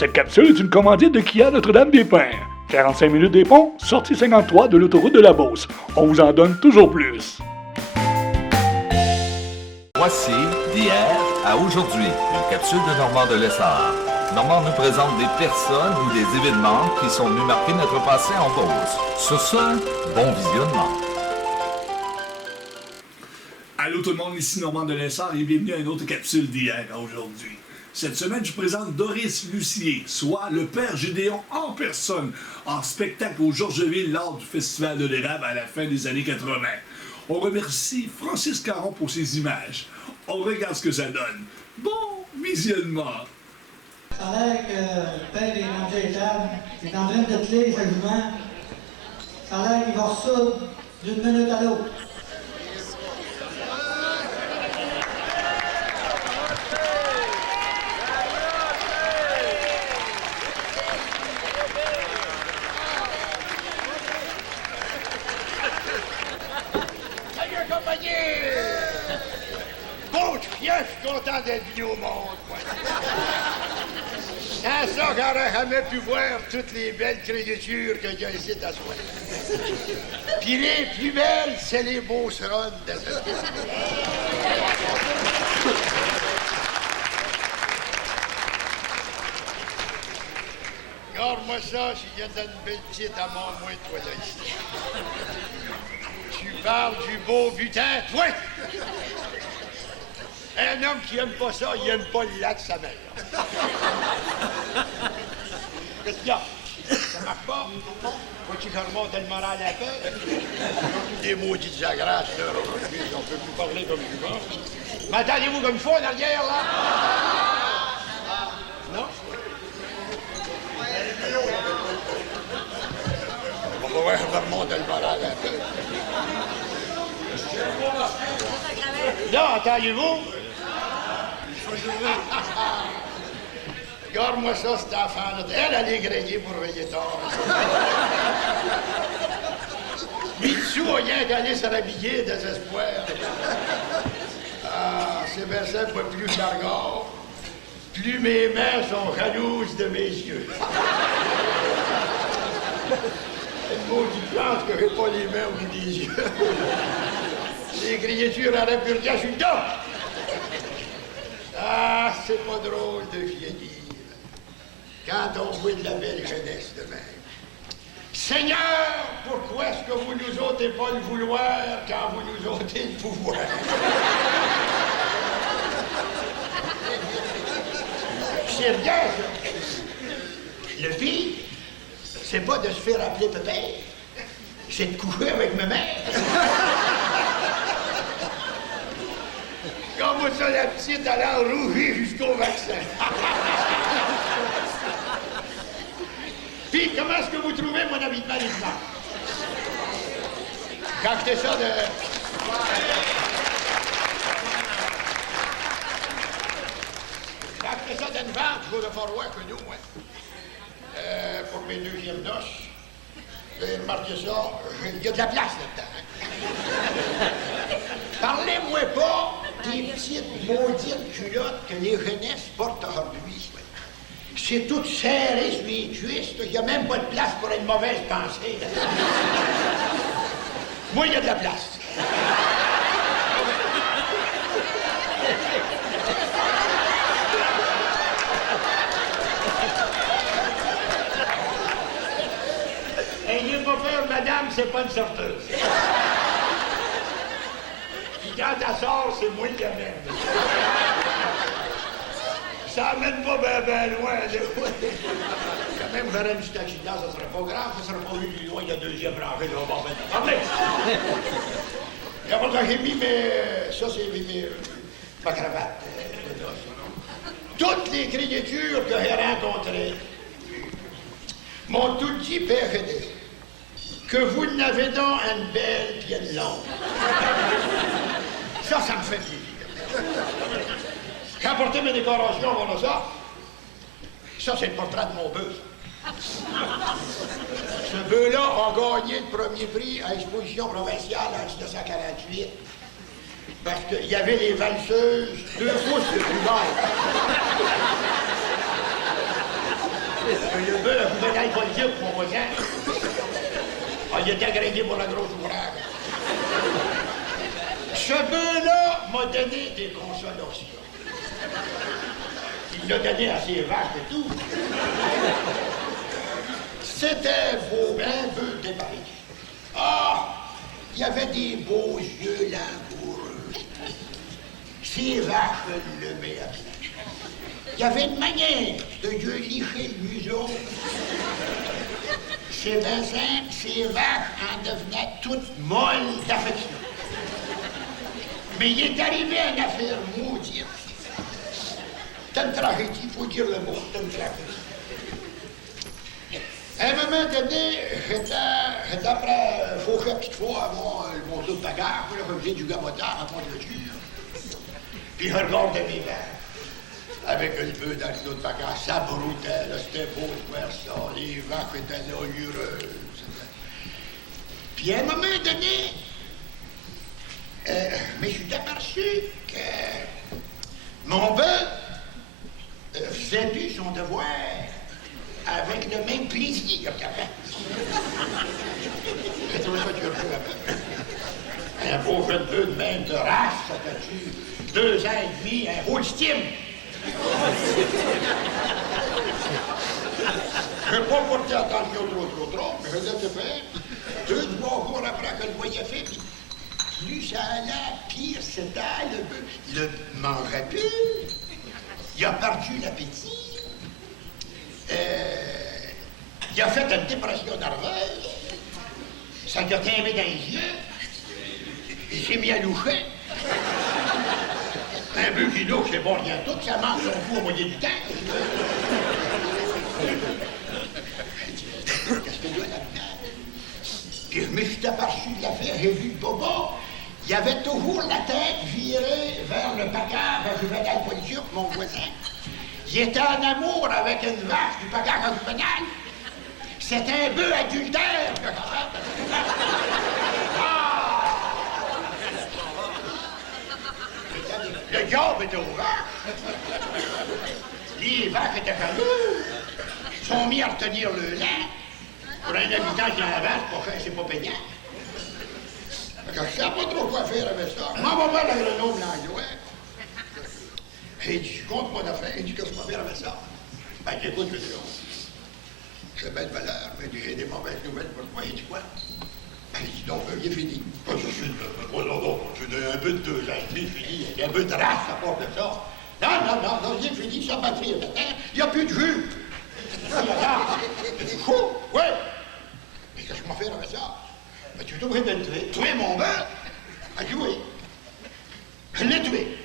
Cette capsule est une commandite de Kia Notre-Dame-des-Pins. 45 minutes des ponts, sortie 53 de l'autoroute de la Beauce. On vous en donne toujours plus. Voici d'hier à aujourd'hui, une capsule de Normand de Lessard. Normand nous présente des personnes ou des événements qui sont venus marquer notre passé en Beauce. Sur ce, bon visionnement. Allô tout le monde, ici Normand de Lessard et bienvenue à une autre capsule d'hier à aujourd'hui. Cette semaine, je vous présente Doris Lucier, soit le Père Gédéon en personne, en spectacle au Georgeville lors du Festival de l'érable à la fin des années 80. On remercie Francis Caron pour ses images. On regarde ce que ça donne. Bon visionnement! Ça a l'air que le père est rendu à l'étable, il est en train de teler sa jument. Ça a l'air qu'il va ressoudre d'une minute à l'autre. Je suis content d'être venu au monde, moi. Sans ça, j'aurais jamais pu voir toutes les belles créatures qu'il y a ici à soi. Puis les plus belles, c'est les beauceronnes de cette société. Regarde-moi ça, s'il y a une belle petite à mon moins, toi, là, ici. Tu parles du beau butin, toi! Un homme qui aime pas ça, il aime pas le lac de sa mère. Qu'est-ce qu'il y a? Ça marche pas? Faut-tu que je remonte le moral à la paix? Des maudits désagréables, là. On peut plus parler comme du vent. M'entendez-vous comme il faut en arrière, là? Non? On va voir, je remonte le moral à la paix. Là, entendez-vous? Regarde-moi ça, cette enfant-là. Elle est grillée pour veiller tard. Mitsou a rien qu'aller se rhabiller, désespoir. Ah, c'est bien simple, pas plus je la regarde, plus mes mains sont jalouses de mes yeux. Une maudite plante que j'ai pas les mains au bout des yeux. Les créatures auraient pu dire, je suis dedans. Ah, c'est pas drôle de vieillir quand on voit de la belle jeunesse de même. Seigneur, pourquoi est-ce que vous nous ôtez pas le vouloir quand vous nous ôtez le pouvoir? C'est rien, ça. Le pire, c'est pas de se faire appeler Pépé, c'est de coucher avec ma mère. Comme ça, la petite, elle a rougi jusqu'au vaccin. Puis, comment est-ce que vous trouvez mon habillement les dimanches? J'ai acheté ça de... J'ai acheté ça d'une vente, je vais de Fort que nous, moi. Pour mes deuxièmes noces. J'ai remarqué ça, il y a de la place là-dedans. Hein? Parlez-moi pas des petites maudites culottes que les jeunesses portent aujourd'hui. C'est tout serré sur les cuisses. Il n'y a même pas de place pour une mauvaise pensée. Là. Moi, il y a de la place. Ayez pas peur, madame, c'est pas une sorteuse. Puis quand elle sort, c'est moi qui amène. Ça amène pas ben loin, là. Quand même, j'aurais un petit accident, ça serait pas grave, ça serait pas eu du loin, il y a deuxième rangée, là, on va remettre. Attendez! Et après, quand j'ai mis mes... Ça, c'est ma cravate. Toutes les créatures que j'ai rencontrées m'ont tout dit, Père Gédéon, que vous n'avez donc une belle puis une longue. Ça me fait plaisir. J'ai apporté mes décorations, voilà ça. Ça, c'est le portrait de mon bœuf. Ce bœuf-là a gagné le premier prix à l'exposition provinciale en 1948. Parce qu'il y avait les valseuses 2 pouces de plus bas. médaille politique pour mon voisin. Ah, il était agréé pour la grosse ouvrage. Ce bœuf-là m'a donné des consolations. Il l'a donné à ses vaches et tout. C'était beau, un peu débarqué. Ah, il y avait des beaux yeux langoureux. Ses vaches le meilleur. Il y avait une manière de Dieu licher le museau. Ses bassins, ses vaches en devenaient toutes molles d'affection. Mais il est arrivé une affaire maudite. C'est une tragédie, il faut dire le mot, c'est une tragédie. À un moment donné, j'étais après Fauchet Petitfoy à mon taux de bagarre, puis là, je faisais du gabotard à Pont-de-Voiture. Puis je regardais mes vaches. Avec un peu dans le clos de bagarre, ça broutait, là, c'était beau de voir ça. Les vaches étaient là, heureuses. Puis à un moment donné, je me suis aperçu que mon bœuf faisait plus son devoir avec le même plaisir qu'avant. J'ai trouvé ça curieux un beau jeune bœuf de même de race, ça fait 2 ans et demi, un Holstein. Je n'ai pas porté attention trop, mais je l'ai fait. 2-3 jours après que je le voyais fait, plus ça allait, pire c'était, le bœuf. Il ne mangeait plus. Il a perdu l'appétit. Il a fait une dépression nerveuse. Ça lui a tombé dans les yeux. Il s'est mis à loucher. Un bœuf qui louche, c'est bon rien tout, ça mange son coup au moyen du temps. Qu'est-ce qu'il y a là-dedans? Puis je me suis aperçu de l'affaire, j'ai vu le bobo. Il avait toujours la tête virée vers le bagarre à Juvenal Policier, mon voisin. Il était en amour avec une vache du bagarre à Juvenal. C'était un bœuf adultère. Le diable était aux vaches. Les vaches étaient fameux. Ils sont mis à retenir le lait. Pour un habitant qui a la vache, c'est pas payant. Je ne savais pas trop quoi faire avec ça. Je m'en vais voir l'agronome l'anglois. Et il dit, je compte mon affaire. Il dit, qu'est-ce qu'on va faire avec ça? Ben, écoute, je dis, c'est belle valeur, mais j'ai des mauvaises nouvelles pour toi. Il dit, quoi? Ben, il dit, donc, il est fini. Je suis un peu de 2 ans, il est fini. Il y a un peu de race à part de ça. Non, il est fini, ça batterie est terre. Il n'y a plus de jus. C'est fou, oui. Mais qu'est-ce qu'on va faire avec ça? Ben, tu es obligé de le tuer. Tuer mon bœuf? Ben, dit oui. Je l'ai tué.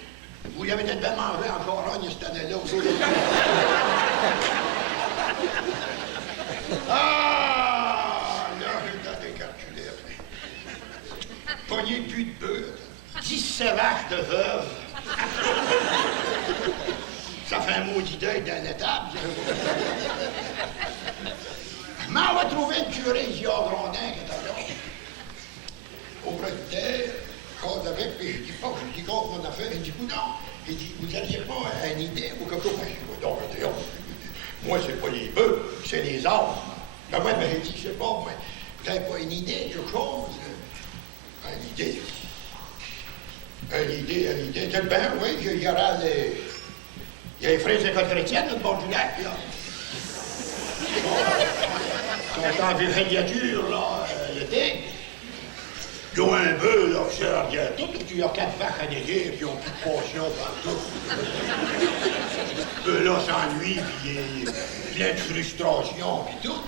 Vous l'avez peut-être bien mangé encore rogne cette année-là. Ah! Là, j'ai dans des calculés après. Pogné plus de bœuf. 17 vaches de veuve. Ça fait un maudit deuil dans l'étable. Je m'en vais trouver le curé ici à Grondin qui est là. Au presbytère, je cause avec, puis je dis pas, je dis contre mon affaire. Il dit, non. Il dit, vous n'aviez pas une idée ou quelque chose? Ben, je dis, non, moi, c'est pas les bœufs, c'est les ânes. Ben, moi, ben, je dis, je sais pas, moi, vous n'avez pas une idée, quelque chose? Une idée. Ben oui, il y aura les... Il y a les frères écoles chrétiennes au bord du lac, là. Ils sont en villégiature, là, l'été. Ils ont un bœuf, là, qui sert bien tout, puis il y a 4 vaches à néguer, puis ils n'ont plus de passion partout. Le bœuf, là, s'ennuie, puis il est plein de frustration, puis tout.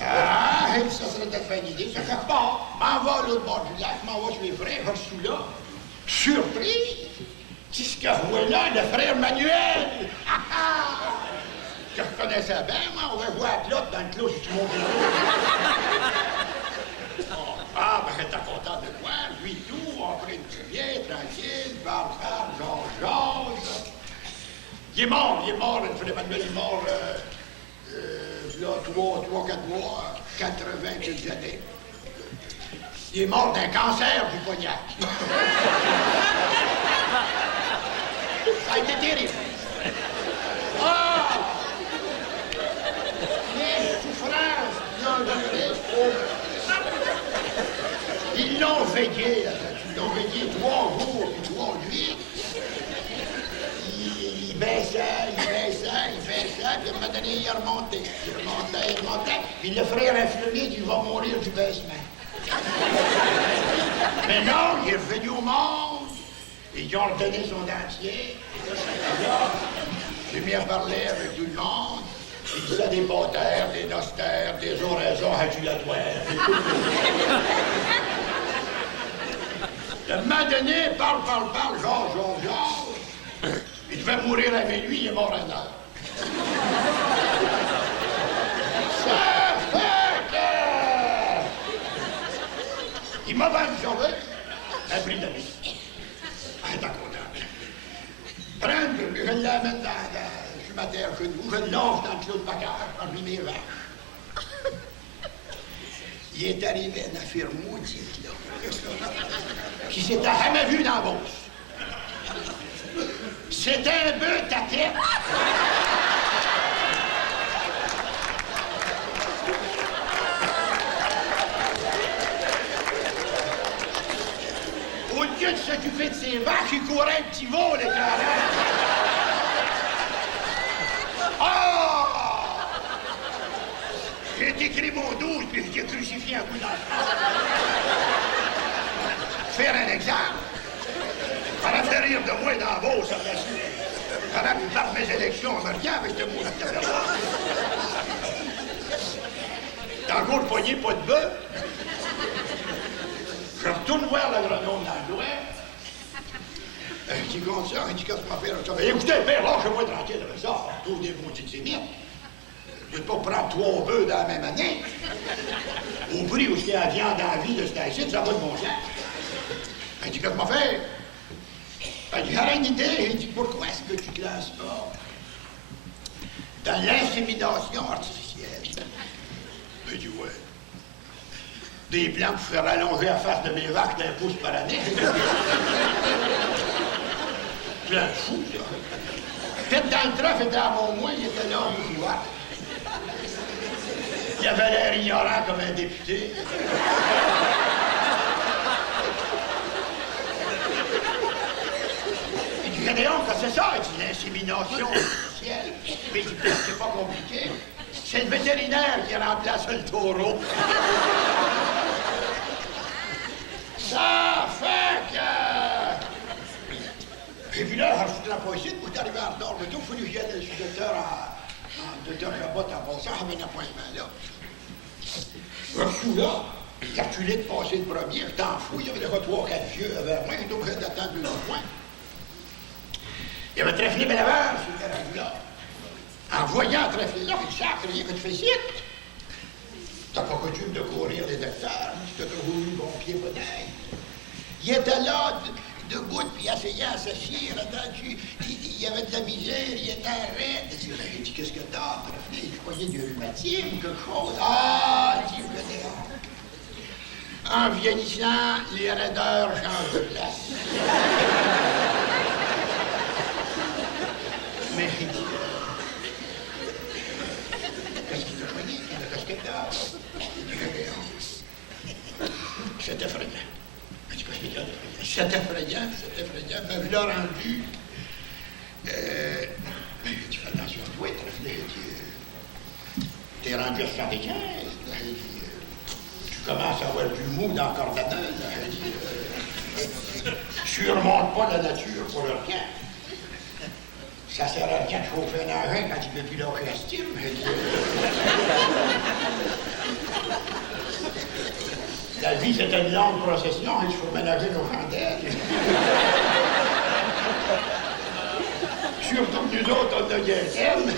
Ah, ça serait peut-être pas une idée. Ça fait pas. M'en va à l'autre bord du lac, m'en va chez les frères, je suis là. Surprise! C'est ce que je vois là, le frère Manuel! Je reconnaissais bien, moi, on va voir l'autre dans le clos si tu montes Ah, ben, j'étais content de le voir, lui tout, on prit bien, tranquille, parle, jase. Il est mort, le frère Manuel est mort, là, 3-4 mois, 80 quelques années. Il est mort d'un cancer du cognac. Ça a été terrible. Ah! il baissait, puis à un moment donné, il remontait. Puis le frère infirmier dit, il va mourir du baissement. Mais non, il est revenu au monde. Ils ont redonné son dentier. J'ai mis à parler avec tout le monde. Il disait des potères, des nostères, des oraisons adulatoires. À un moment donné, parle, genre. Il devait mourir à minuit, il est mort à 1 heure. Ça fait que... Il m'a vendu son vœu, un prix de vie. T'es content. Prends, je l'amène sur ma terre chez nous, je le longe dans le clos de Paccard, parmi mes vaches. Il est arrivé une affaire maudite, là, qui s'était jamais vu dans la Beauce. C'était un bœuf à tête. Au lieu de s'occuper de ses vaches, il courait un petit veau, les gars. Ah! J'ai écrit mon 12, puis j'ai crucifié un coup dans le face. Faire un exemple. Fallait faire rire de moi dans la Beauce, ça fait sûr. Fallait que je parte mes élections en marquant avec ce mot de tabernacle. T'as encore le poignet, pas de bœuf. Je retourne voir l'agronome dans le doigt. Il dit comme ça, il dit qu'est-ce qu'on va faire? Ben, écoutez, père, lâchez-moi tranquille avec ça. On trouve des bons petites sémites. Je ne vais pas prendre 3 bœufs dans la même année. Au prix où il y a la viande dans la vie de cet acide, ça va de bon sens. Il dit qu'est-ce qu'on va faire? Il dit, j'aurais une idée. Il dit, pourquoi est-ce que tu te lances pas dans l'insémination artificielle? Il dit, ouais. Des plans pour faire allonger la face de mes vaches d'1 pouce par année. Plein de fou, ça. Peut-être dans le trèfle et dans mon moins, il était là, il voit. Il avait l'air ignorant comme un député. Il dit, Gédéon, que c'est ça? Il dit, l'insémination artificielle. Mais il dit, c'est pas compliqué. C'est le vétérinaire qui remplace le taureau. Ça fait que... Et puis là, je suis pas ici, je suis arrivé en retard. Mais tout, il faut que j'aille chez le docteur docteur Chabot en passant, j'avais un appointement là. Je suis là, calculé de passer le premier, je t'en fous, il y avait déjà 3-4 vieux vers moi, j'étais obligé d'attendre 2 points. Il y avait Trèflé Bellavance, il était rendu là. En voyant Trèflé là, il sacre, rien que tu fais ici. T'as pas coutume de courir les docteurs, tu t'as toujours eu bon pied bonnet. Il était là, debout, puis essayant à s'assier, il y avait de la misère, il était raide. Il dit, qu'est-ce que t'as? Trèflé, je croyais du rhumatisme ou quelque chose. Ah, il dit, je dehors. En vieillissant, les raideurs changent de place. Mais il dit, qu'est-ce qu'il t'a choisi? Qu'est-ce que t'as? C'est effrayant. C'est effrayant. Me l'a rendu. Tu fais attention à toi, Trèflé. T'es rendu à 75. Tu commences à avoir du mou dans la cordonneuse. Tu remontes pas la nature pour le rien. Ça sert à rien de chauffer un engin quand il ne veut plus lâcher la stime. La vie, c'est une longue procession, il faut ménager nos chandelles. Surtout que nous autres, on a Gaëtane.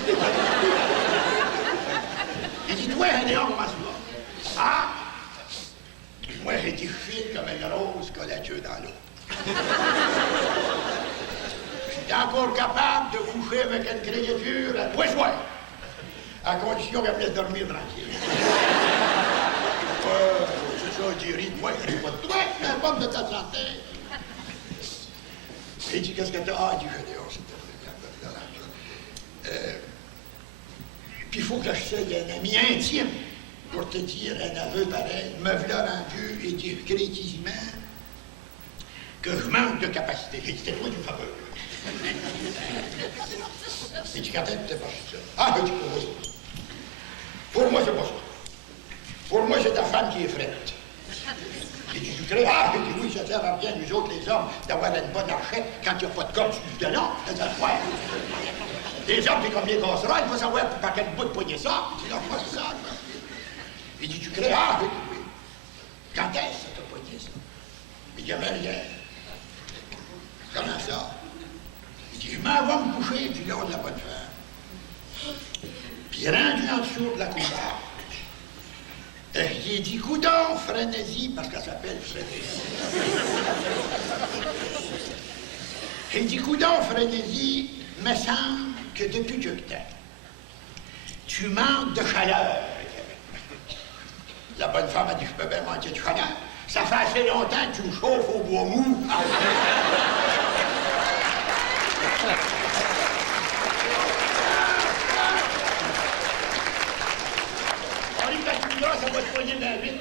Il dit, toi, Gédéon, comment ça va? Ah! Moi, j'ai été fine comme une rose qui a la queue dans l'eau. Je suis encore capable de coucher avec une créature à tous les soirs, à condition qu'elle me laisse dormir tranquille. C'est ça, j'ai ri de moi, je ris pas de toi, mais un pomme de ta santé. Il dit, qu'est-ce que t'as? Ah, il dit, Gédéon, puis il faut que j'essaye un ami intime pour te dire un aveu pareil. Me v'là rendu et dire créativement que je manque de capacité. J'ai dit, c'est toi du faveur. quand est-ce que t'es pas ça? Ah, ben, pour moi, c'est pas ça. Pour moi, c'est pas ça. Pour moi, c'est ta femme qui est frette. Et tu crées, ah, j'ai dit oui, ça sert à rien, nous autres, les hommes, d'avoir une bonne archette quand il n'y a pas de corde sur le gueulon, ça sert à quoi? Les hommes, c'est combien qu'on sera, il faut savoir par quel bout de poignet ça. C'est là, pas ça. Il dit, tu crées, ah, j'ai dit oui. Quand est-ce que ça t'a poigné, ça? Il dit, ben, rien. Comment ça? Il dit, je m'en vais me coucher du long de la bonne femme. Puis rendu en dessous de la couverture, j'ai dit, coudon, frénésie, parce qu'elle s'appelle frénésie. J'ai dit, coudon, frénésie, me semble que depuis que t'es, tu manques de chaleur. La bonne femme a dit, je peux bien manquer de chaleur. Ça fait assez longtemps que tu me chauffes au bois mou. On est battu là, ça va te poigner bien vite.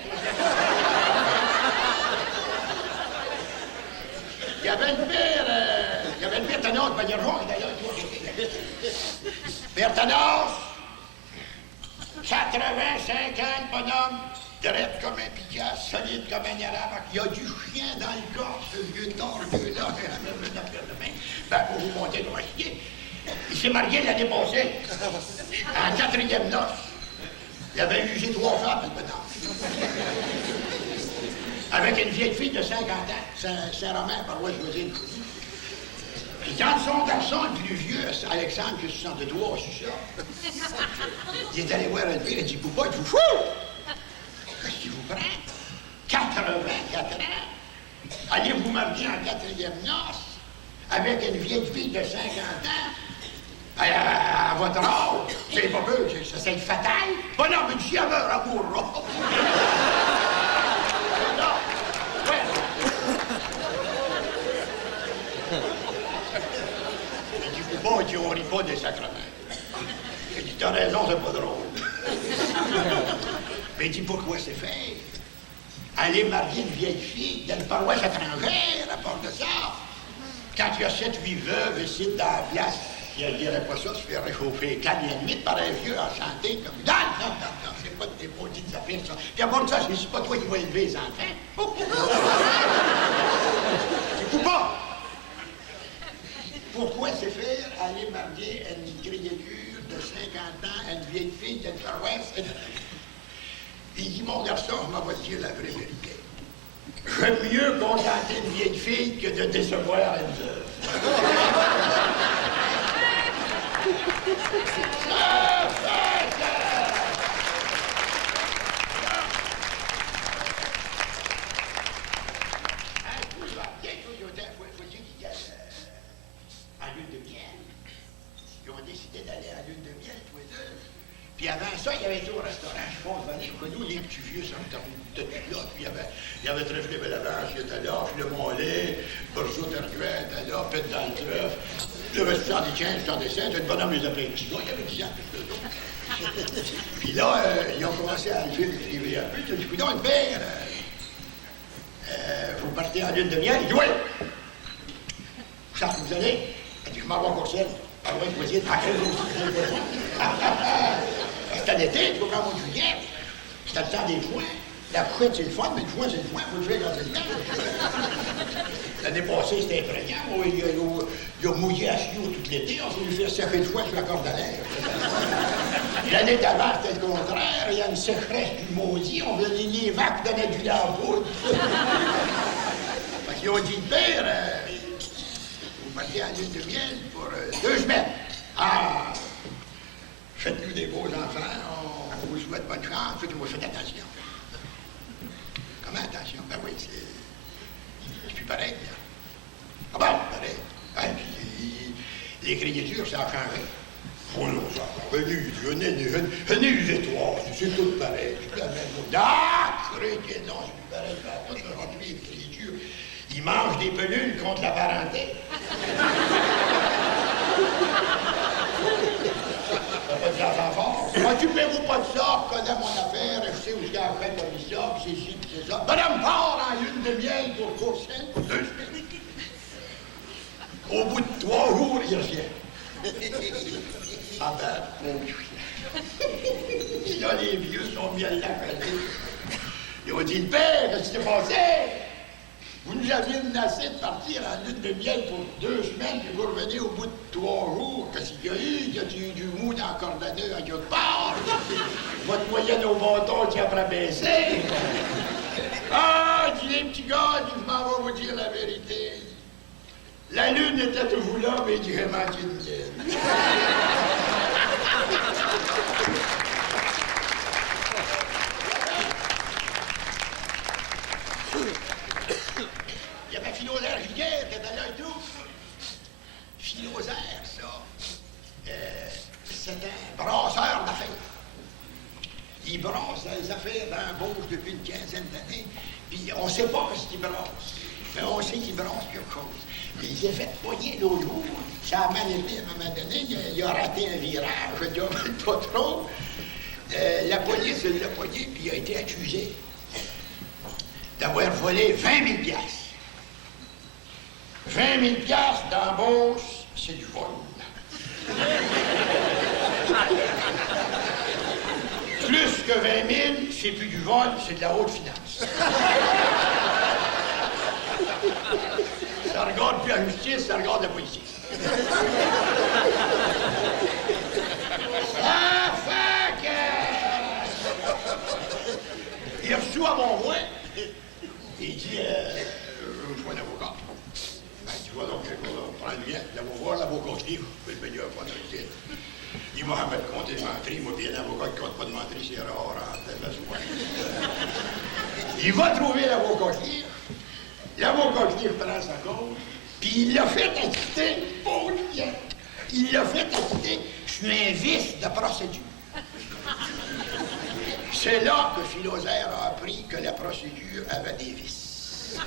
Il y avait une pire Thanos, pas dire non, d'ailleurs, toi. Père Thanos, 85 ans, le bonhomme, drette comme un picasse, solide comme un arabe. Il y a du chien dans le corps, ce vieux tordu-là. Ben, pour vous monter le chien, il s'est marié l'année passée, en 4e noce. Il avait usé 3 femmes, le bonhomme. Avec une vieille fille de 50 ans, Saint-Romain, paroisse voisine. Puis quand son garçon le plus vieux, Alexandre, qui a 63, c'est ça, il est allé voir une fille, il a dit, Poupa, tu vous fous? Qu'est-ce qui vous prend? 84 ans? Allez vous marier en 4e noce avec une vieille fille de 50 ans? À votre âge, c'est pas peu, ça c'est fatal. Bon, non, mais si elle meurt, elle mourra. Il dit, Poupa, il dit, on rit pas des sacrements. Il dit, t'as raison, c'est pas drôle. Mais il dit, pourquoi c'est fait? Aller marier une vieille fille d'une paroisse étrangère, à part de ça. Quand il y a 7-8 veuves ici dans la place, il dirait pas ça, se faire réchauffer les cannes, il y a limite par un vieux en santé, comme non, c'est pas des maudites affaires, ça. Puis à part de ça, c'est pas toi qui vas élever les enfants. C'est pas. Pourquoi c'est faire aller marier une créature de 50 ans à une vieille fille d'une paroisse? Il dit, mon garçon, je m'en vais dire la vraie vérité. J'aime mieux contenter une vieille fille que de décevoir une veuve. Puis avant ça, il y avait été au restaurant, je pense, nous, les petits vieux, ça me tenait là. Puis il y avait Trèfle Bellavance qui était là, puis le Mollet, Borzo Terguin était là, Pète dans le trèfle. Le reste 75, 77, le bonhomme les appelait petits gars, il y avait 10 ans, plus de Puis là, ils ont commencé à le filmer un peu. Tu as dit, non, le père, vous partez en lune de miel? Il dit, oui. Où ça que vous allez? Il dit, je m'en vais en Courcelles. Ah oui, je vais dire, à quel jour? C'était l'été, tu vois, quand on juillet. C'était le temps des foins. La couette, c'est le foin, mais le foin, c'est le foin. Faut le faire quand c'est le temps. L'année passée, c'était effrayant. Moi, il a mouillé à Sioux tout l'été. On s'est lui faire sécher le foin sur la corde à l'air. L'année d'avant, c'était le contraire. Il y a une sécheresse du maudit. On venait les vaches donnaient du lait en poudre. Parce qu'ils ont dit, père, vous partez en lune de miel pour 2 semaines. Ah! Faites-nous des beaux enfants, on vous souhaite bonne chance, faites-moi faites attention. Comment attention? Ben oui, c'est plus pareil, là. Ah bon, pareil. Hein, puis, les créatures, ça a changé. Oh non, ça a changé. Venez, les trois, c'est tout pareil. C'est la même chose. Ah, chrétien, non, c'est plus pareil. Tout les créatures, ils mangent des pelules contre la parenté. Occupez-vous pas de ça, je connais mon affaire, je sais où je gagne comme ça, puis c'est ci, puis c'est ça. Madame part en lune de miel pour Courcelles pour 2 semaines. Au bout de 3 jours, il revient. Ah ben, là, les vieux sont bien là. Ils ont dit, le père, qu'est-ce qui s'est passé? Vous nous aviez menacé de partir en lune de miel pour 2 semaines, puis vous revenez au bout de 3 jours. Qu'est-ce qu'il y a eu? Y a-t-il eu du mou dans le cordonneux à quelque part? Votre moyenne au bâton qui a après baissé? Ah, dit les petits gars, je m'en vais vous dire la vérité. La lune était toujours là, mais il dirait manquer de miel. Il y avait Philosère Giguère qui était là et tout. Philosère, ça, c'est un brasseur d'affaires. Il brasse les affaires d'embauche depuis une quinzaine d'années, puis on ne sait pas ce qu'il brasse, mais on sait qu'il brasse quelque chose. Il s'est fait poigner l'autre jour, ça a mal été à un moment donné, il a raté un virage, il a mal pas trop. La police l'a poigné, puis il a été accusé d'avoir volé 20 000 piastres. 20 000 piastres d'embauche, c'est du vol. Plus que 20 000, c'est plus du vol, c'est de la haute finance. Ça regarde plus la justice, ça regarde la police. Ah, fuck! Il a reçu à mon voix. Il dit, je vois un avocat. Ben, tu vois donc, on prend le bien, l'avocat qui livre, le meilleur point de vue. Il m'a rappelé compter menterie, moi, bien l'avocat qui compte pas de menterie, c'est rare, hein, t'as besoin. Il va trouver l'avocat qui livre. L'avocat qui livre prend sa cause, puis il l'a fait acquitter, pauvre bien. Il l'a fait acquitter sur un vice de procédure. C'est là que Philosère a appris que la procédure avait des vices.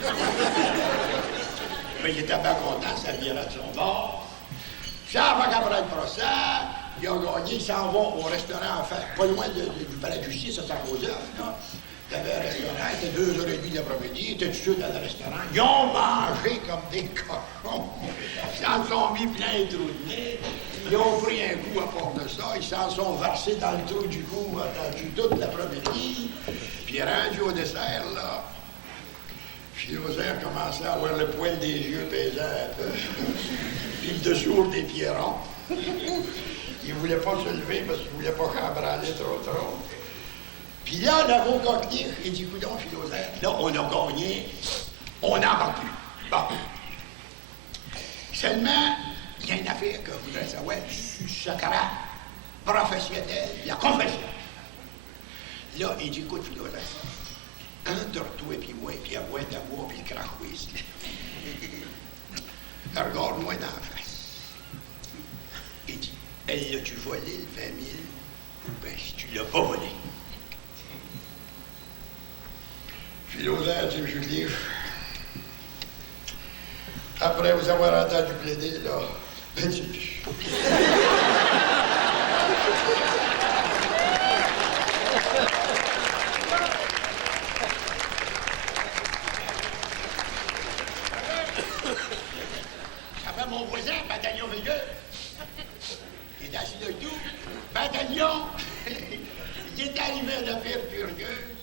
Mais il était bien content, ça virait de son bord. Ça va qu'après le procès, il a gagné, ils s'en vont au restaurant, enfin, pas loin du palais de justice, à Saint-Joseph, là. Il y avait un restaurant, il était 2h30 l'après-midi, ils étaient tout de suite dans le restaurant. Ils ont mangé comme des cochons. Ils s'en sont mis plein les trous de nez. Ils ont pris un coup à part de ça. Ils s'en sont versés dans le trou du cou toute l'après-midi. Puis rendu au dessert, là, Philosère commençait à avoir le poil des yeux pesant un peu. Puis le dessous des pieds ronds. Il ne voulait pas se lever parce qu'il ne voulait pas chambranler trop. Puis là, l'avocat Cliff, il dit, coudonc, Philosère, là, on a gagné, on n'en parle plus. Bon. Seulement, il y a une affaire que je voudrais savoir, sur ce caractère professionnel, la confession. Là, il dit, écoute, Philosère, entre toi et puis moi, puis à boire d'amour, puis le crachouille, regarde-moi dans la face. Il dit, elle l'as-tu volé, le 20 000? Ben, si tu l'as pas volé. Philosère, dit M. Cliff, après vous avoir entendu plaider, là, ben, dis plus. Ça fait mon voisin, Bataillon Veilleux. Il est assis là et tout. Bataillon, il est arrivé à l'affaire curieuse,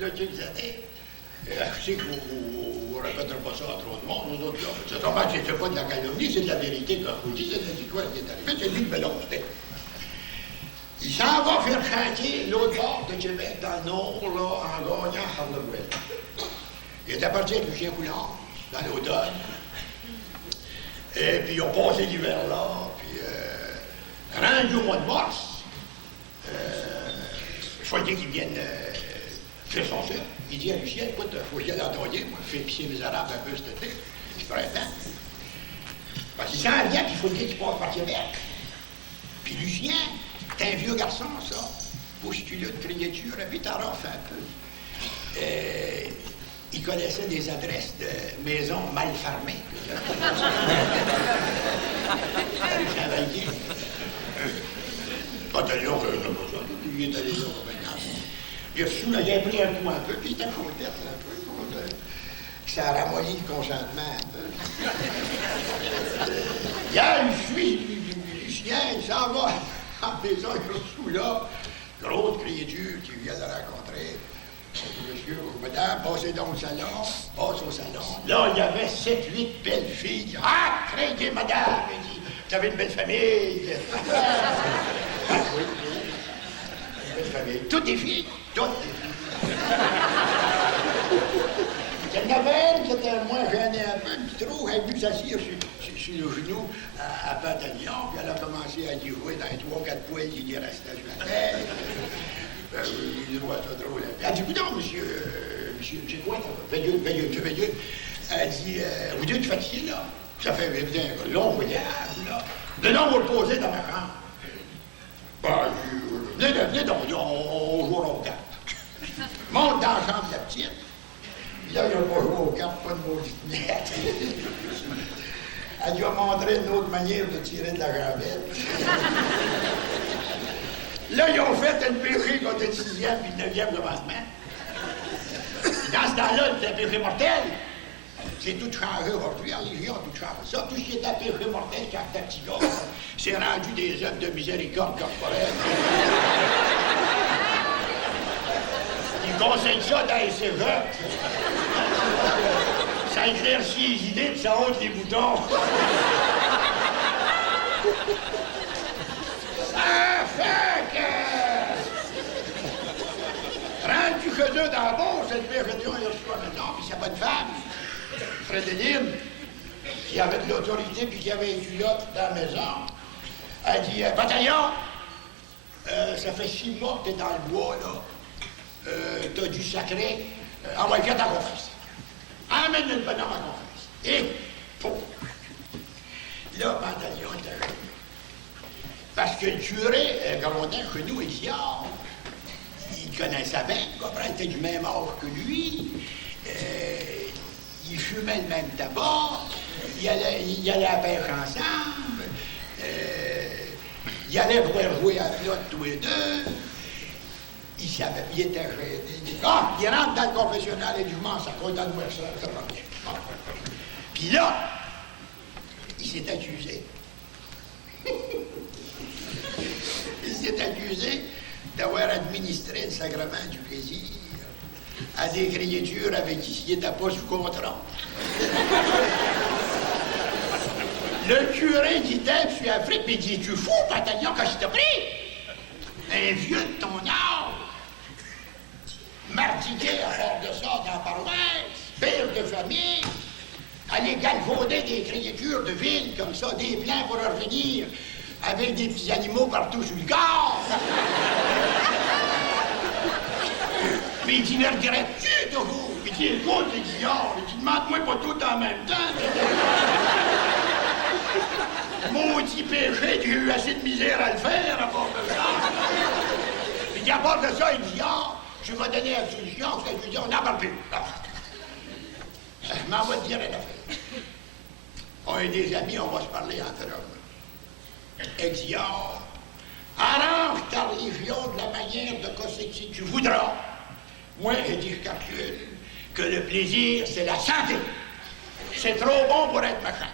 là, quelques années. Je sais que vous ne répéterez pas ça à trop de monde, nous autres, là. C'est normal que c'est pas de la calomnie, c'est de la vérité quand je vous dis, c'est de l'histoire qui est arrivée, c'est lui le melon. Il s'en va faire chantier l'autre bord de Québec, dans le nord, là, en gagnant Harlewell. Il est à partir du chien Coulard, dans l'automne. Et puis ils ont passé l'hiver là, puis rendu au mois de mars, il fallait qu'ils viennent faire son cerf. Il dit à Lucien, écoute, faut que j'y aille entoyer, moi, je fais pisser mes arabes un peu cet été, c'est printemps. Parce qu'il sent rien qu'il faut qu'il passe par Québec. Puis Lucien, c'est un vieux garçon, ça, postulé de créature, habite à Roff un peu. Il connaissait des adresses de maisons mal fermées. Il travaillait. Bataillon, il est allé là maintenant. Il a pris un coup un peu, puis il était content un peu. Ça a ramolli le consentement un peu. Hier, il suit Lucien Bien, il s'en va en maison Grossou, là. Grosse créature qui vient de rencontrer. Monsieur ou madame, passez donc au salon. Passe au salon. Là, il y avait 7-8 belles filles. Ah, très bien, madame. Il dit, vous avez une belle famille. Ah, oui, une belle famille. Toutes des filles. Toutes des filles. Il y en avait une qui était moins gênée un peu, puis trop, elle a dû s'asseoir sur le genou à Pantagnon, puis elle a commencé à y jouer dans les 3-4 poils qui lui restaient sur la tête. Il doit être drôle. Elle a dit, non, monsieur, quoi, Veilleux. Elle dit, vous deux êtes fatigués, là? Ça fait bien un long voyage, là. Donnons, on va le poser dans ma chambre. Ben, venez donc, on jouera aux cartes. Monte dans la chambre de la petite. Là, il n'a pas joué aux cartes, pas de maudite nette. Elle lui a montré une autre manière de tirer de la gravette. Là, ils ont fait une péché contre le 6e puis le 9e commandement. Dans ce temps-là, c'était péché mortel. C'est tout changé aujourd'hui. En Légion, tout changé. Ça, tout ce qui était péché mortel, quand t'as petit gars, c'est rendu des œuvres de miséricorde corporelle. Ils conseillent ça dans les cégeps. Ça éclaircit les idées puis ça ôte les boutons. Ça fait que... rendu chez eux dans la bourse, cette période, il a reçu un maison, puis sa bonne femme, Frédéline, qui avait de l'autorité puis qui avait une culotte dans la maison, a dit, bataillon, ça fait 6 mois que t'es dans le bois, là. T'as du sacré. Envoie, viens ta confesse. Amène le bonhomme à confesse. Et, pouf. Là, Bataillon est arrivé. Parce que le curé, comme on dit chez nous, Isiard, il connaissait bien, il comprend, il était du même âge que lui. Ils fumaient le même tabac. Ils allaient à la pêche ensemble. Ils allaient pour jouer à la flotte tous les deux. Il savait, il était gêné. Ah, il rentre dans le confessionnal et dit, je m'en sacre, donne-moi ça va bien. Puis là, il s'est accusé. Il s'est accusé d'avoir administré le sacrement du plaisir à des créatures avec qui il n'était pas sous contrat. Le curé dit, je suis afrique, puis il dit, tu fous, Bataillon, quand je t'ai pris? Un vieux de ton âge, martigué à bord de ça dans la paroisse, père de famille, aller galvauder des créatures de ville comme ça, des plans pour revenir, avec des petits animaux partout sur le corps. Mais il dit, ne regrette-tu, toujours? Il dit, écoute, les guillards, il dit, demande-moi pas tout en même temps. Maudit péché, j'ai eu assez de misère à le faire à part de ça. Il dit, à part de ça, il dit, je vais donner la solution, parce que je lui dis, on n'en parle plus. Je m'en vais te dire une affaire. On est des amis, on va se parler entre hommes. Exiard, arrange ta religion de la manière de que tu voudras. Moi, je dis, je calcule que le plaisir, c'est la santé. C'est trop bon pour être machin.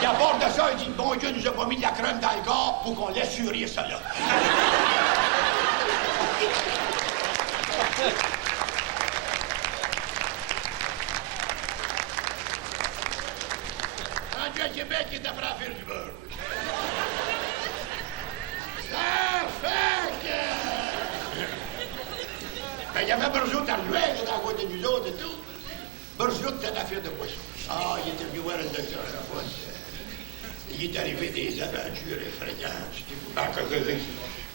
Et à part de ça, il dit, bon Dieu nous a pas mis de la crème dans le corps pour qu'on laisse surrir ça là. Rendu à Québec, il est après à faire du beurre. Ça fait que... Ben, il y avait Bergeau d'Arluel, dans la côté du autres et tout. Bergeau, c'était une affaire de poisson. Ah, il était venu voir le docteur Chapotte. Il est arrivé des aventures effrayantes.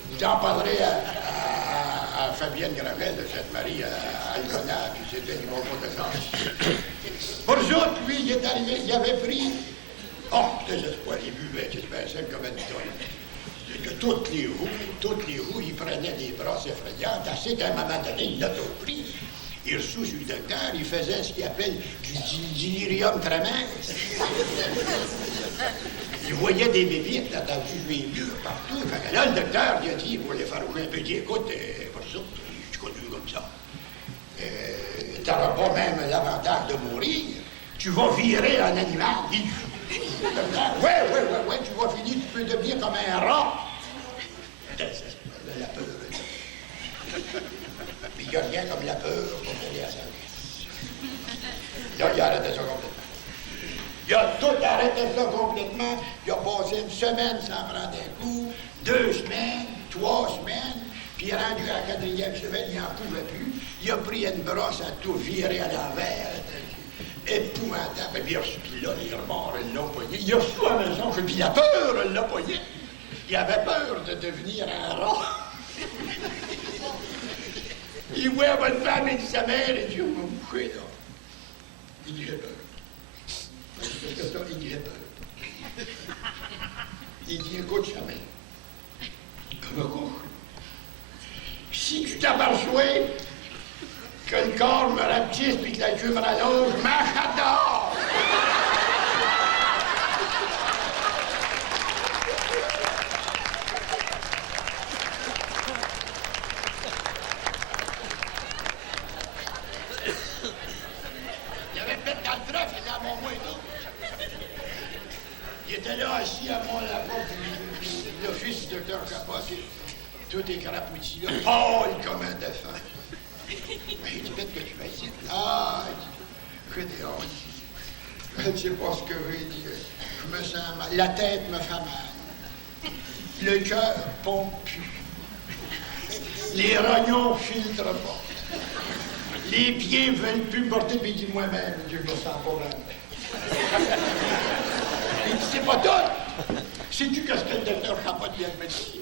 Vous en parlerez à Fabienne Gravel de Sainte-Marie, à Alcona, puis c'était du bon professeur. Bergeau, lui, il est arrivé, il avait pris... Oh, désespoir, il buvait, qu'il se passait comme une tonne. De toutes les roues, il prenait des brosses effrayantes, assez qu'à un moment donné, il l'a tout pris. Il reçut sur le docteur, il faisait ce qu'il appelle du delirium tremens. Il voyait des bébites là, dans les murs partout. Fait que là, le docteur, il a dit, pour les faire rouler un peu, il dit, écoute, pour ça, tu conduis comme ça. Tu n'auras pas même l'avantage de mourir. Tu vas virer un animal. Ouais, tu vas finir, tu peux devenir comme un rat. La peur. Puis il n'y a rien comme la peur pour donner à sa vie. Là, il a arrêté ça complètement. Il a tout arrêté ça complètement. Il a passé une semaine sans prendre un coup, 2 semaines, 3 semaines, puis rendu à la 4e semaine, il n'en pouvait plus. Il a pris une brosse à tout virer à l'envers. Épouvantable. Puis là, les remords, ils l'ont pogné. Il a reçu à la maison, puis la peur, elle l'a pogné. Il avait peur de devenir un rat. Il voit votre femme et sa mère, et dit, on va me coucher, là. Il dit, j'ai peur. Qu'est-ce que ça? Il dit, j'ai peur. Il dit, écoute, sa mère, je me couche. Si tu t'aperçois que le corps me rapetisse puis que la queue me rallonge, marche à dehors! Il avait fait dans le trèfle, il était à mon moineau. Il était là, assis à mon la porte de l'office du docteur Capote. Tout est crapouti, là, pâle comme un défunt. Mais il dit, peut-être que tu vas ici. Ah, il dit, je dis, oh, je ne sais pas ce que je veux dire. Je me sens mal. La tête me fait mal. Le cœur pompe plus. Les rognons filtrent pas. Les pieds veulent plus me porter, puis il dit moi-même, Dieu, je me sens pas mal. Il dit, c'est pas tout. Sais-tu qu'est-ce que le docteur Capote vient de me dire?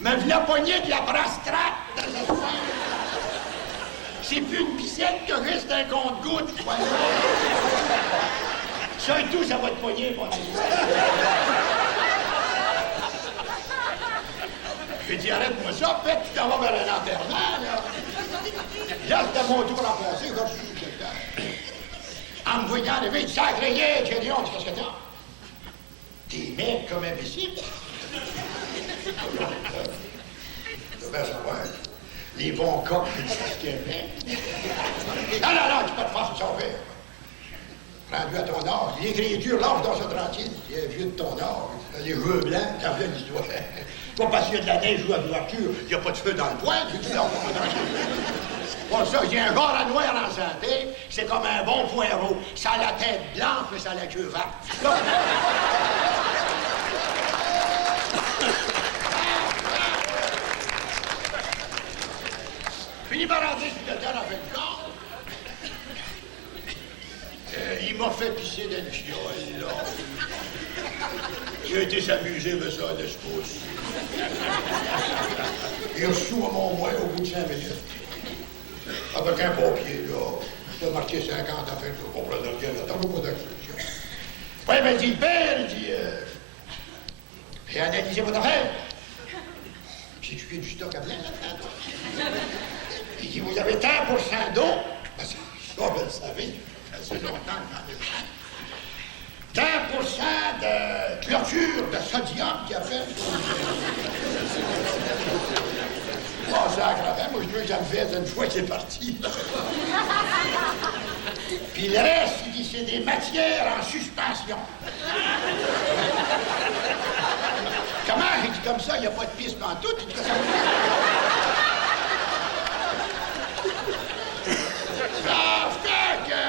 Me v'là pogné de la prostrate dans le soir. C'est plus une piscine que juste un compte-gouttes, je vois. Ça et tout, ça va te pogner, mon ami. J'ai dit, arrête-moi ça, peut-être que tu t'en vas vers un enterrement, là. Là, c'était mon tour à passer, quand je suis quelqu'un. En me voyant arriver, il dit, sacré, j'ai dit, on dit, qu'est-ce que t'as? T'es maigre comme imbécile. Tu devrais savoir. Les bons coqs, ils savent ce qu'il y a. Non, tu peux te faire ce son père. Rendu à ton âge, les créatures lâchent dans ce tranquille. Il est vieux de ton âge. Les cheveux blancs, t'as fait l'histoire. Pas parce qu'il y a de la neige ou à l'ouverture, il n'y a pas de feu dans le poing, tu dis non, pas tranquille. Pour ça, j'ai un gars à noir en santé, c'est comme un bon poireau. Ça a la tête blanche, mais ça a la queue verte. Fini par rentrer sur le terrain, a fait le corps. Il m'a fait pisser dans une fiole, là. J'ai été s'amuser, mais ça, de ce pouce. Il a sous à mon mois au bout de 5 minutes. Avec un papier, là. Il a marqué 50 à faire le compreneur de la tombe, pas d'instruction. Oui, mais il dit, père, il dit, j'ai analysé votre affaire. J'ai tué du stock à plein là-dedans. Il dit, vous avez tant % d'eau. Ben, ça, je le savais. Ça fait longtemps que j'en ai besoin. Tant % de clôture de sodium qui a fait. Oh, sacrément, moi, je veux que j'en fasse une fois qu'il est parti. Puis le reste, il dit, c'est des matières en suspension. Comment? J'ai dit comme ça, il n'y a pas de piste en tout. Il dit que ça... Ah, fait que...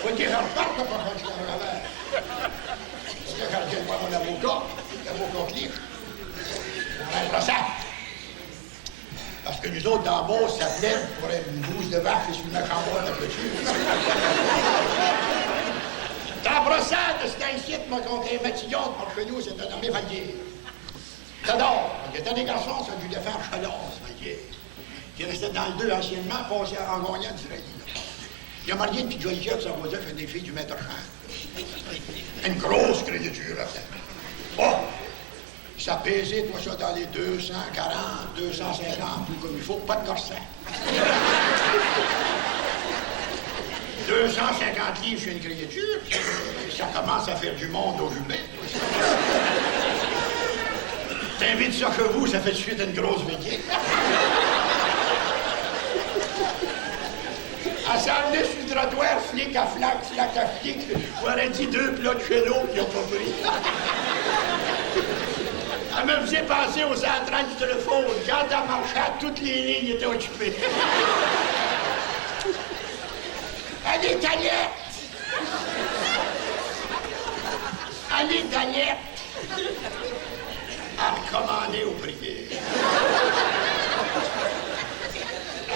Faut dire que je reparte, là, pour que je suis en travers. Parce que quand je viens de voir mon avocat, l'avocat Cliff, on a un procès. Parce que nous autres, dans Beauce, ça plaide pour une bouse de vache et sur une chambre de clôture. Dans Brossard, c'était un site, moi, contre un matillon, pour chez nous, c'était nommé Vallier. J'adore. Il était des garçons, ça a dû défaire Chalos, Vallier. Qui restait dans le 2 anciennement, passé en gagnant du Rallye. Il a marié une petite jolie fille, ça faisait fait des filles du maître champ. Une grosse créature, là. Bon. Ça pesait, toi, ça, dans les 240, 250, tout comme il faut, pas de corset. 250 livres chez une créature, ça commence à faire du monde au jumet. T'invites ça chez vous, ça fait de suite une grosse veillée. À s'emmenait sur le trottoir, flic à flic. On aurait dit 2 plats de chelot, puis ils ont pas pris. Elle me faisait penser aux entrailles du téléphone. Quand elle marchait, toutes les lignes étaient occupées. Allez, Taillette! Allez, Taillette! À recommander au privé.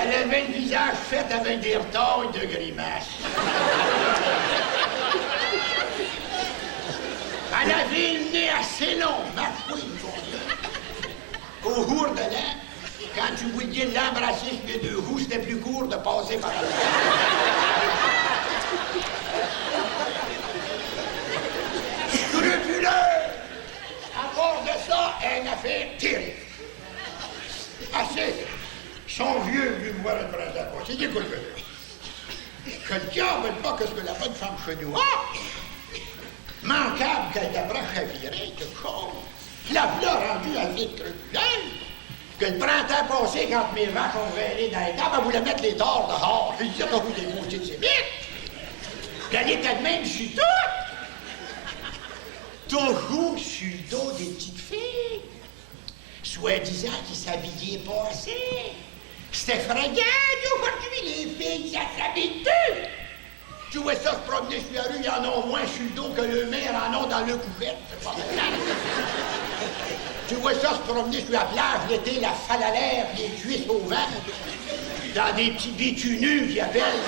Elle avait le visage fait avec des retards et de grimaces. Elle avait le nez assez long, ma fouille, au hour de l'an, quand tu voulais l'embrasser sur les 2 roues, c'était plus court de passer par là. Scrupuleux! À part de ça, une affaire terrible. Assez. Son vieux lui voir le printemps passé. Il dit, écoute, que le diable veut pas que ce que la bonne femme chez nous a. Manquable qu'elle t'approche à virer, quelque chose. La fleur rendue à vite crepuscule. Que le printemps passé, quand mes vaches ont véré dans les tables, elle voulait mettre les tords dehors. Je disais, t'as vous des moitiés de ses bites. Qu'elle était de même sur tout. Toujours sur le dos des petites filles. Soi-disant qu'ils s'habillaient pas assez. C'était fringant aujourd'hui, les filles, ça s'habille plus. Tu vois ça se promener sur la rue, ils en ont moins sur le dos que le maire en ont dans le couvert. C'est pas vrai. Tu vois ça se promener sur la plage l'été, la falle à l'air, les cuisses au vent, dans des petits bitunus qu'ils appellent.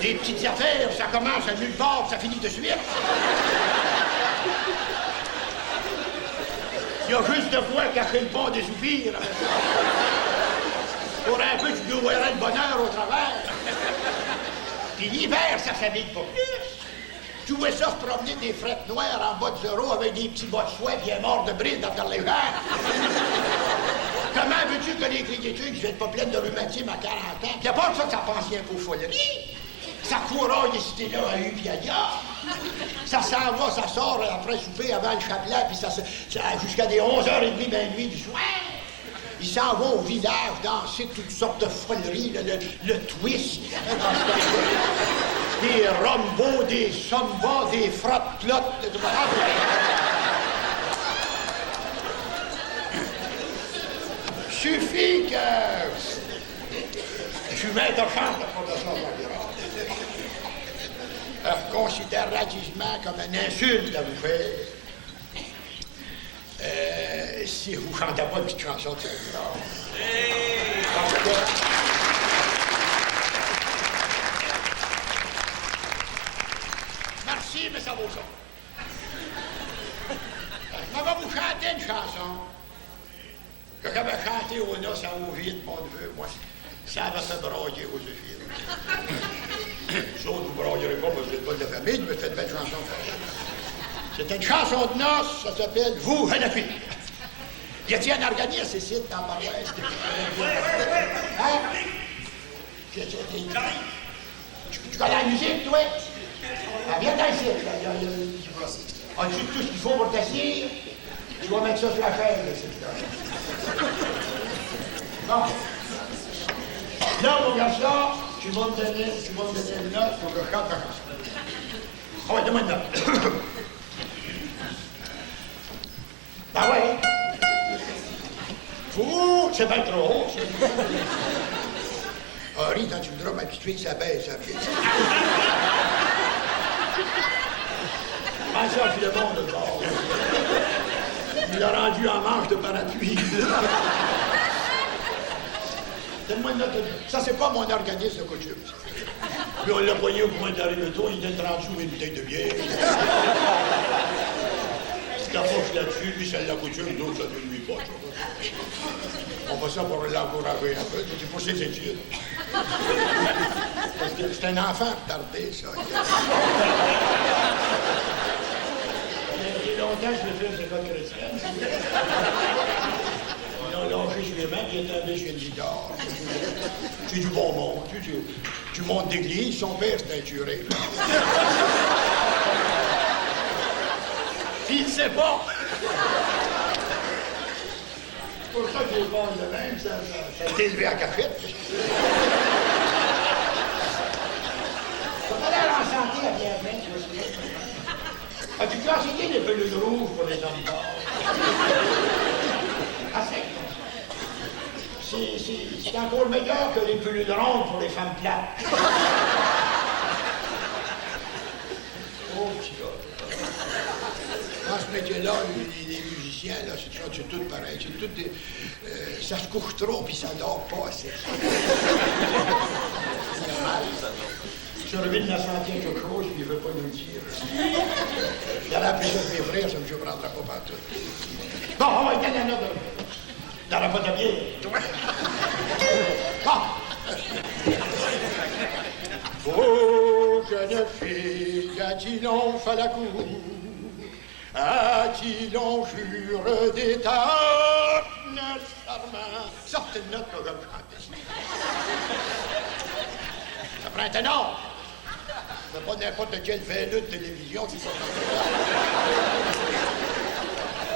Des petites affaires, ça commence à nulle part, ça finit de suite. Il y a juste de quoi cacher le pont des soupirs. Pour un peu, tu dois voir le bonheur au travers. Puis l'hiver, ça s'habille pas plus. Tu vois ça se promener des frettes noires en bas de 0 avec des petits bas de soie puis un mort de bride dans les verres. Comment veux-tu que les criquetudes viennent pas pleines de rhumatisme à 40 ans? Puis à part ça, ça pense rien qu'aux foleries. Ça couraille ici là à U puis ailleurs. Ça s'en va, ça sort après souper avant le chapelet, puis ça jusqu'à des 11h30 ben nuit du soir. Ils s'en vont au village danser toutes sortes de foleries, le twist, des rombos, des sombas, des frotte-plottes. Suffit que je mette en chante la fondation de considère l'agisement comme une insulte à vous faire. Si vous ne chantez pas une petite chanson de Saint-Laurent. Merci, mais ça vaut ça. Je vais vous chanter une chanson que j'avais chantée aux noces à Ovid, mon neveu, moi. Ça va se broyer aux Zéphyr. Vous autres, vous ne broyerez pas, parce que vous n'êtes pas de la famille, mais c'est une belle chanson. C'est une chanson de noces, ça s'appelle Vous, un appui. Y a-t-il un organisme ici, dans la paroisse? Hein? Tu connais la musique, toi? Ah, viens dans ici. As-tu tout ce qu'il faut pour t'asseoir? Tu vas mettre ça sur la chaise, là, bon. Là, mon garçon, tu vas me donner une note pour que je chante la chanson. Ah ouais, donne-moi une note. Ben ouais. Ouh, c'est bien trop haut, ça. Henri, quand tu voudras m'habituer, ça baisse, ça baisse. Pense à le monde de bord. Il l'a rendu en manche de parapluie. Donne-moi une note. Ça, c'est pas mon organisme de coutume. Puis on l'a poigné au point d'arrêt de tour, il donne 30 sous une bouteille de bière. Si la poche là-dessus, lui, c'est la coutume, d'autres, ça ne lui pas. On fait ça pour l'encourager un peu, c'est pour ses études. Parce que c'est un enfant retardé, ça. Il y a longtemps que je me fais une école chrétienne. Ils ont lâché sur les mains, puis il est tombé sur une guitare. C'est du bon monde. Tu montes d'église, son père c'est un curé. Puis il ne sait pas. pour ça que les bons de même, ça a été élevé à cafette. Ça m'a l'air en santé à bien faire, tu vois. As-tu déjà essayé les pelules rouges pour les hommes d'or? Assez. C'est encore meilleur que les pelules rondes pour les femmes plates. Oh, petit gars. Dans ce métier-là, les musiciens, là, c'est tout pareil. C'est tout des, ça se couche trop, puis ça dort pas assez. C'est normal. Surville n'a senti quelque chose, puis il veut pas nous le dire. J'allais appeler ça de mes frères, ça me prendra pas partout. Bon, on va y gagner un autre. Il n'y aura pas de bière. Bon. Oh, jeune fille, à qui l'on fait la cour, à qui l'on jure d'état, charmant. Sortez une note qu'on va me chanter. Ça prend un ténor. C'est pas n'importe quel vélo de télévision qui sort.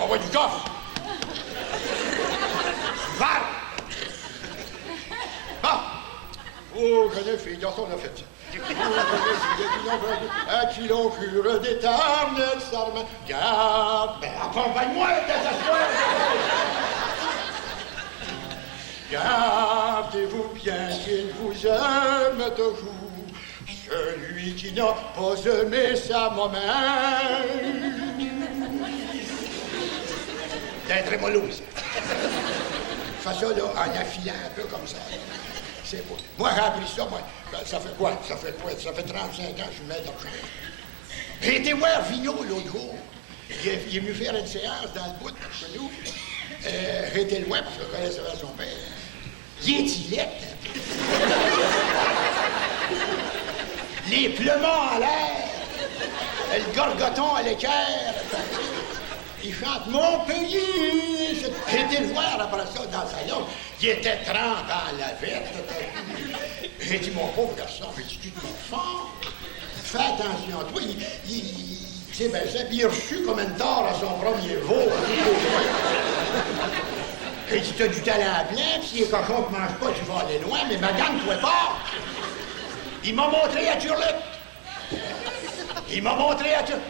On voit du coffre. Var! Bon! Oh, jeune fille, dans on a fait ça. À qui l'on jure d'éternel serment. Garde, ben accompagne-moi, désespoir! Gardez-vous bien qu'il vous aime toujours. Celui qui n'a pas aimé sa maman. C'est très mollo, ça. Fais ça, là, en affilant un peu comme ça. C'est beau. Moi, j'ai appris ça, moi. Ben, ça fait quoi? Ça fait 35 ans que je suis maître de chant. J'ai été voir Vigneault l'autre jour. Il est venu faire une séance dans le bout chez nous. J'ai été loin parce que je connaissais son père. Il est ilette. Les plumeaux en l'air. Le gorgoton à l'équerre. Il chante Mon pays. J'ai été le voir après ça dans le salon. Il était 30 dans la verte. J'ai dit, mon pauvre garçon, j'ai dit, tu te montres fort. Fais attention à toi. C'est bien simple. Il a reçu comme une tort à son premier veau. J'ai dit, t'as du talent plein, puis si les cochons ne mangent pas, tu vas aller loin, mais ma gamme, toi pas. Il m'a montré à Turlup. Il m'a montré à Turlup.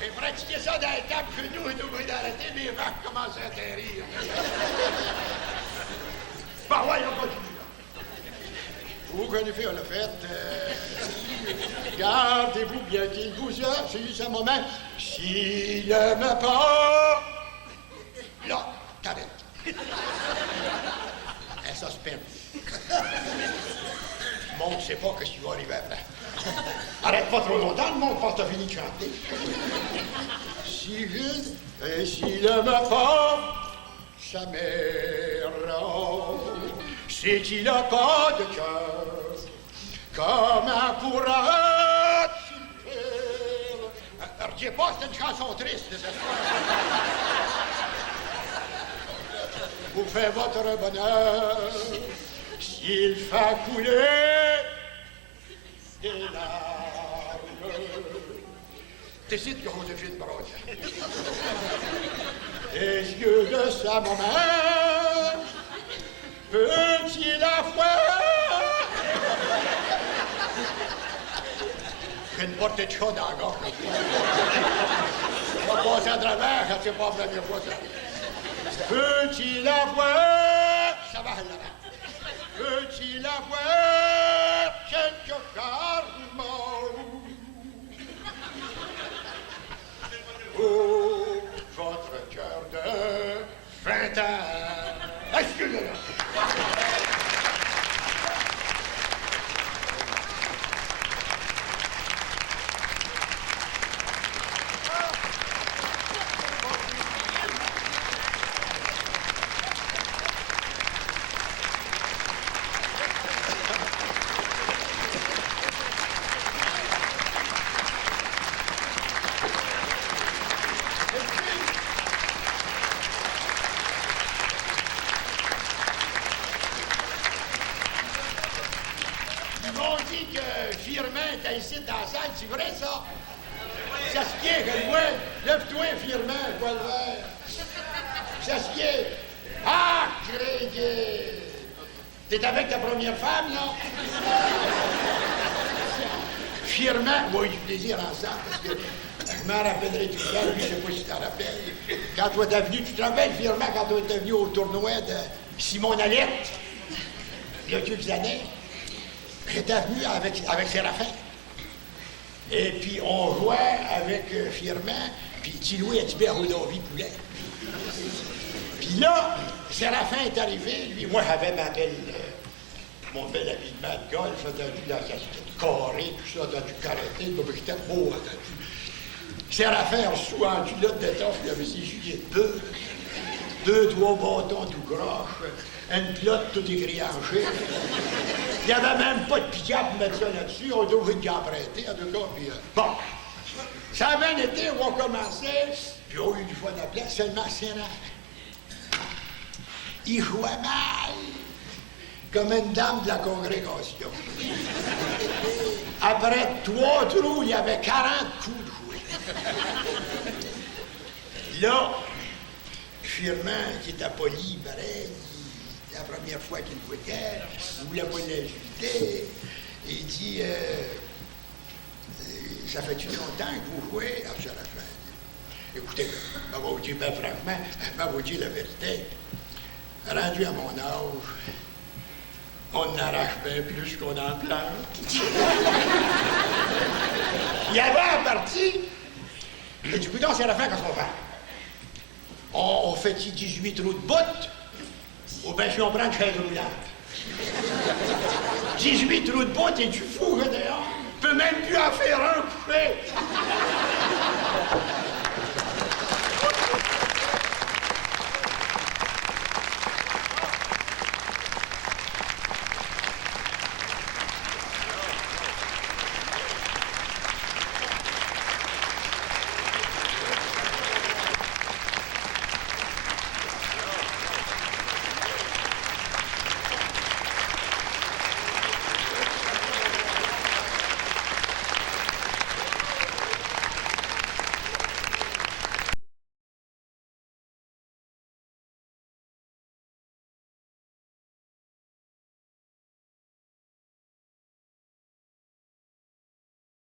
J'ai pratiqué ça dans les tables chez nous et nous d'arrêter, les vaches commencent à atterrir. Bon, ouais, on continue. Vous connaissez, on l'a fait. Gardez-vous bien qu'il vous a, c'est un moment. S'il n'aime pas, là, t'arrêtes. Un suspense. Le monde ne sait pas ce qui va arriver après. Arrête pas trop longtemps, le monde pense que t'as fini de chanter. Si je, et s'il n'aime pas, sa mère, c'est qu'il n'a pas de cœur. Comment pourra-t-il faire? Regarde pas, c'est une chanson triste, c'est ça. Vous faites votre bonheur s'il fait couler des larmes. Décide que Joséphine Brosse. Les yeux de sa maman, peut-il avoir? J'ai une portée de chat dans la gorge. On va passer à travers, ça c'est pas la première fois ça. Peut-il avoir? Ça va là-bas. Peut-il avoir quelque charme? Oh, votre cœur de 20 ans. Excusez-moi. dans la salle, c'est vrai, ça? Ça se tient, comme moi. Lève-toi, fièrement, quoi le verre. Ça se tient. Ah, Craig! T'es avec ta première femme, là? Fièrement, moi, j'ai du plaisir ensemble, parce que je m'en rappellerai tout le temps, lui, je sais pas si tu t'en rappelles. Quand toi t'es venu, tu te rappelles, fièrement, quand toi t'es venu au tournoi de Simon Alette, il y a quelques années, j'étais venu avec Séraphin. Et puis, on jouait avec Firmin, puis Tilou et Tibet Rodolphe Poulet. Puis là, Séraphin est arrivé, lui, moi, j'avais mon bel habillement de golf, entendu, dans sa carré, tout ça, entendu, karaté, puis j'étais beau, entendu. Séraphin, en dessous, en culotte d'étoffe, il avait ses souliers de bœuf, 2-3 bâtons tout croche, une plotte tout égriangée. Il n'y avait même pas de pick-up pour mettre ça là-dessus, on devait y emprunter, en tout cas, puis bon. Ça a bien été, on commençait, puis on a eu du fun à place, seulement Séraphin. Il jouait mal, comme une dame de la congrégation. Après 3 trous, il y avait 40 coups de jouet. Là, Firmin, qui était poli, pareil, la première fois qu'il le voyait, il ne voulait pas l'insulter. Il dit ça fait-tu longtemps que vous jouez à Séraphin? Écoutez, je vais vous dire bien franchement, je vais vous dire la vérité. Rendu à mon âge, on n'arrache bien plus qu'on en plante. Il y avait un parti, et du coup, c'est la fin qu'est-ce qu'on fait? On fait 18 trous de bout, ou bien si on prend une chaise roulante. 18 trous de bout, es-tu fou, là, dehors? On peut même plus en faire un couché.